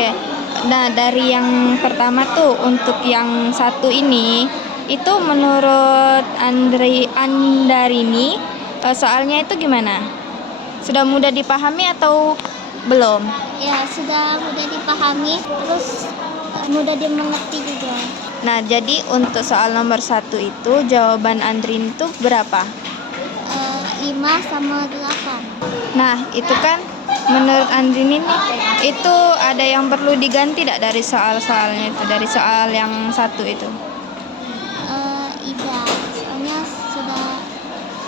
Oke. Nah, dari yang pertama tuh untuk yang satu ini itu menurut Andarini soalnya itu gimana? Sudah mudah dipahami atau belum? Ya, sudah mudah dipahami, terus mudah dimengerti juga. Nah, jadi untuk soal nomor 1 itu jawaban Andrin itu berapa? 5 sama 8. Nah, itu kan menurut Andrin ini itu ada yang perlu diganti tidak dari soal-soalnya itu, dari soal yang satu itu? Tidak, soalnya sudah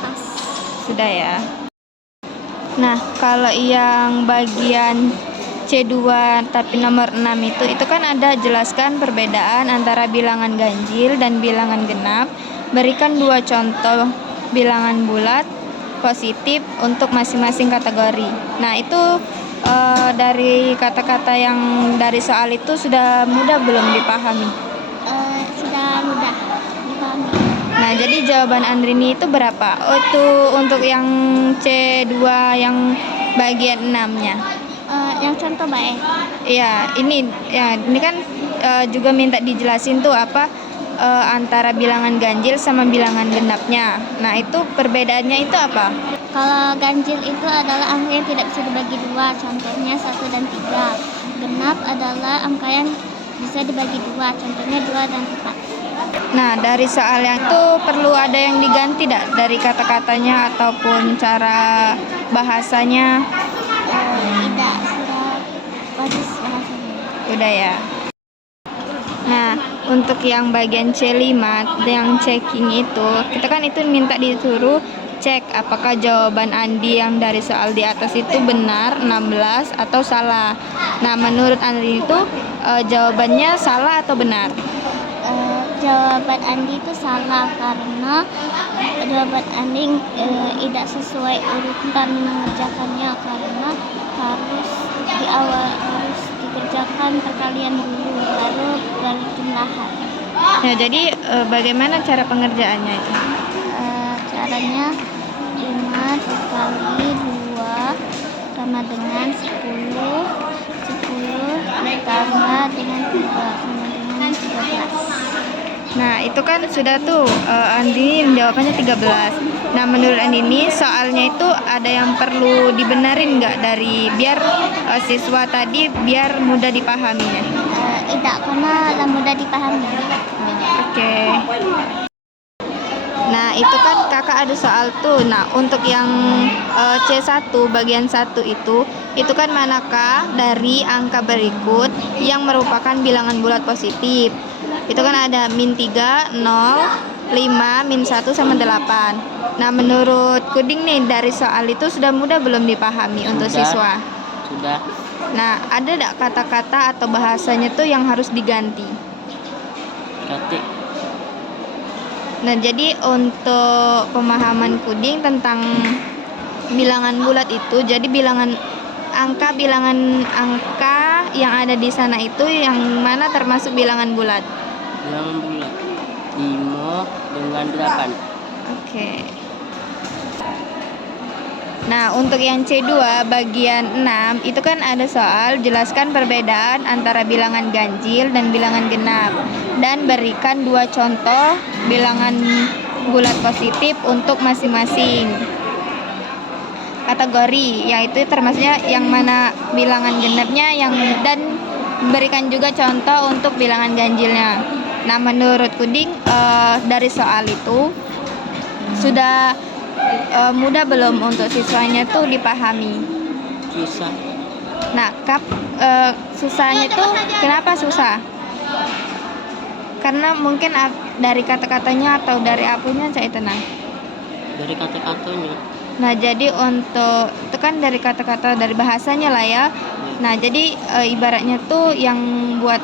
pas. Sudah ya. Nah, kalau yang bagian C2 tapi nomor 6 itu kan ada jelaskan perbedaan antara bilangan ganjil dan bilangan genap. Berikan 2 contoh bilangan bulat positif untuk masing-masing kategori. Nah, itu dari kata-kata yang dari soal itu sudah mudah belum dipahami? Sudah mudah dipahami. Nah, jadi jawaban Andrini itu berapa? Oh, itu untuk yang C2 yang bagian 6-nya. Yang contoh baik. Iya, ini kan juga minta dijelasin tuh apa antara bilangan ganjil sama bilangan genapnya. Nah, itu perbedaannya itu apa? Kalau ganjil itu adalah angka yang tidak bisa dibagi 2, contohnya 1 dan 3. Genap adalah angka yang bisa dibagi 2, contohnya 2 dan 4. Nah, dari soal yang itu perlu ada yang diganti tidak dari kata-katanya ataupun cara bahasanya? Tidak, sudah bagus bahasanya. Udah ya. Nah, untuk yang bagian C5 yang checking itu, kita kan itu minta disuruh cek apakah jawaban Andi yang dari soal di atas itu benar 16 atau salah. Nah, menurut Andi itu jawabannya salah atau benar? Jawaban Andi itu salah karena jawaban Andi tidak sesuai urutan mengerjakannya, karena harus dikerjakan perkalian dulu baru berjumlahan. Ya, jadi bagaimana cara pengerjaannya itu? Caranya 5 dikali 2 sama dengan 10 ditambah dengan 3 sama dengan 13. Nah, itu kan sudah tuh Andi jawabannya 13. Nah, menurut Andi ini soalnya itu ada yang perlu dibenarin nggak dari biar siswa tadi biar mudah dipahaminya? Tidak, karena mudah dipahami. Oke. Nah, itu kan kakak ada soal tuh. Nah, untuk yang C1 bagian 1 itu kan manakah dari angka berikut yang merupakan bilangan bulat positif? Itu kan ada min 3, 0, 5, min 1 sama 8. Nah, menurut Kuding nih dari soal itu sudah mudah belum dipahami untuk siswa? Sudah. Nah, ada enggak kata-kata atau bahasanya tuh yang harus diganti? Ganti. Nah, jadi untuk pemahaman Kuding tentang bilangan bulat itu, jadi angka yang ada di sana itu yang mana termasuk bilangan bulat? Bilangan bulat 5 dengan 8. Oke. Nah, untuk yang C2 bagian 6 itu kan ada soal jelaskan perbedaan antara bilangan ganjil dan bilangan genap dan berikan 2 contoh bilangan bulat positif untuk masing-masing kategori, yaitu termasuknya yang mana bilangan genapnya dan berikan juga contoh untuk bilangan ganjilnya. Nah, menurut Kuding dari soal itu sudah mudah belum untuk siswanya tuh dipahami? Susah. Nah, susahnya tuh kenapa susah? Karena mungkin dari kata-katanya atau dari apunya saya tenang. Dari kata-katanya. Nah, jadi untuk itu kan dari kata-kata dari bahasanya lah ya. Nah, jadi ibaratnya tuh yang buat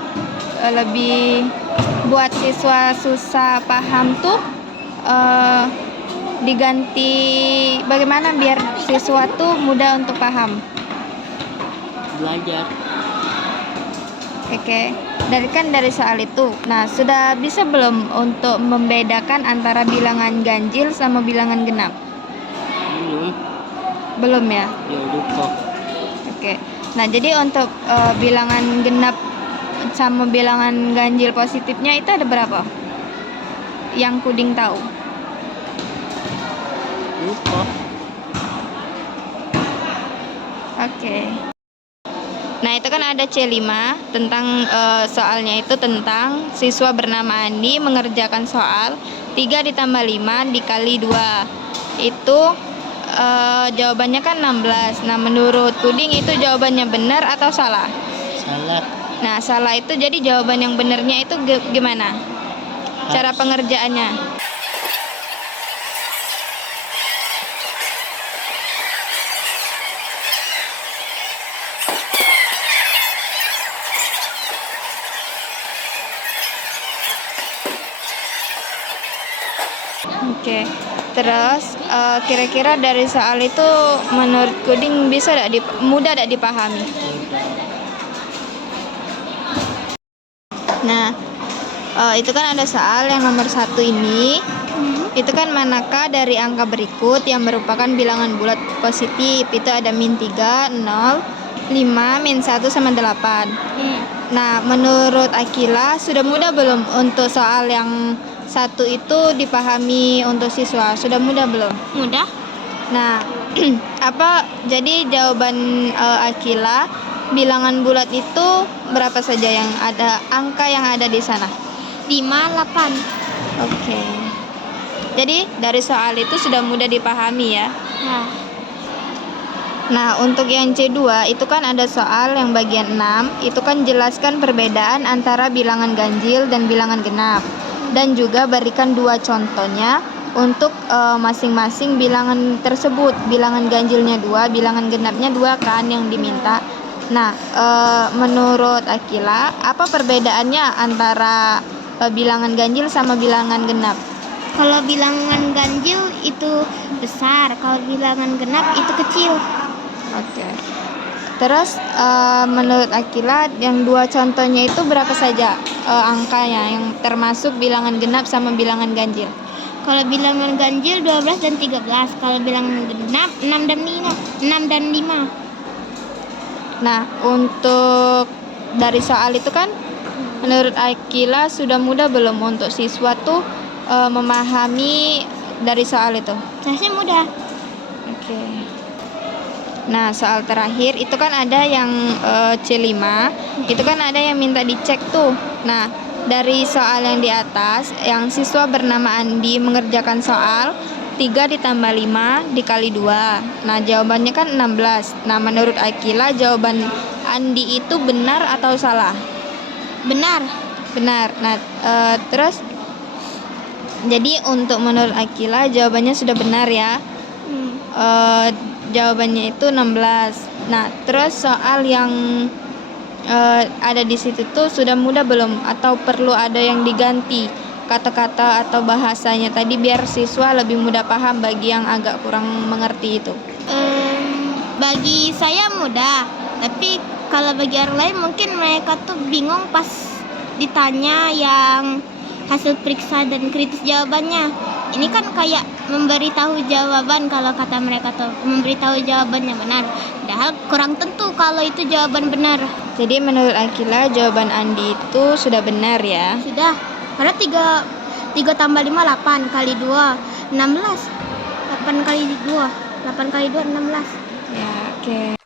buat siswa susah paham tuh diganti bagaimana biar siswa tuh mudah untuk paham? Belajar. Oke. Dari soal itu. Nah, sudah bisa belum untuk membedakan antara bilangan ganjil sama bilangan genap? Belum. Belum ya? Ya lupa. Oke. Nah, jadi untuk bilangan genap sama bilangan ganjil positifnya itu ada berapa? Yang Puding tahu. Lupa. Oke. Nah, itu kan ada C5 tentang soalnya itu tentang siswa bernama Andi mengerjakan soal 3 ditambah 5 dikali 2. Itu jawabannya kan 16. Nah, menurut Puding itu jawabannya benar atau salah? Salah. Nah, salah itu jadi jawaban yang benernya itu gimana? Cara pengerjaannya. Oke. Terus kira-kira dari soal itu menurut Puding bisa mudah tidak dipahami? Nah, itu kan ada soal yang nomor 1 ini. Itu kan manakah dari angka berikut yang merupakan bilangan bulat positif? Itu ada -3, 0, 5, -1 sama 8. Nah, menurut Akila sudah mudah belum untuk soal yang 1 itu dipahami untuk siswa? Sudah mudah belum? Mudah. Nah, apa jadi jawaban Akila bilangan bulat itu berapa saja yang ada angka yang ada di sana? 5, 8. Oke. Jadi dari soal itu sudah mudah dipahami ya. Ya. Nah, untuk yang C2 itu kan ada soal yang bagian 6, itu kan jelaskan perbedaan antara bilangan ganjil dan bilangan genap. Dan juga berikan 2 contohnya untuk masing-masing bilangan tersebut. Bilangan ganjilnya 2, bilangan genapnya 2 kan yang diminta. Nah, menurut Akila, apa perbedaannya antara bilangan ganjil sama bilangan genap? Kalau bilangan ganjil itu besar, kalau bilangan genap itu kecil. Oke. Terus menurut Akila yang 2 contohnya itu berapa saja angkanya yang termasuk bilangan genap sama bilangan ganjil? Kalau bilangan ganjil 12 dan 13, kalau bilangan genap 6 dan 5. 6 dan 5. Nah, untuk dari soal itu kan menurut Akila sudah mudah belum untuk siswa tuh memahami dari soal itu? Saya mudah. Oke. Nah, soal terakhir itu kan ada yang C5, itu kan ada yang minta dicek tuh. Nah, dari soal yang di atas, yang siswa bernama Andi mengerjakan soal 3 ditambah 5 dikali 2. Nah, jawabannya kan 16. Nah, menurut Akila jawaban Andi itu benar atau salah? Benar. Benar. Nah, terus jadi untuk menurut Akila jawabannya sudah benar ya. Jawabannya itu 16. Nah, terus soal yang ada di situ tuh sudah mudah belum? Atau perlu ada yang diganti kata-kata atau bahasanya tadi biar siswa lebih mudah paham bagi yang agak kurang mengerti itu? Bagi saya mudah, tapi kalau bagi orang lain mungkin mereka tuh bingung pas ditanya yang hasil periksa dan kritis jawabannya. Ini kan kayak memberitahu jawaban, kalau kata mereka tuh memberitahu jawabannya benar. Padahal kurang tentu kalau itu jawaban benar. Jadi menurut Akila jawaban Andi itu sudah benar ya? Sudah. Karena 3 tambah 5 8 kali 2 16. 8 kali 2 16. Ya, oke.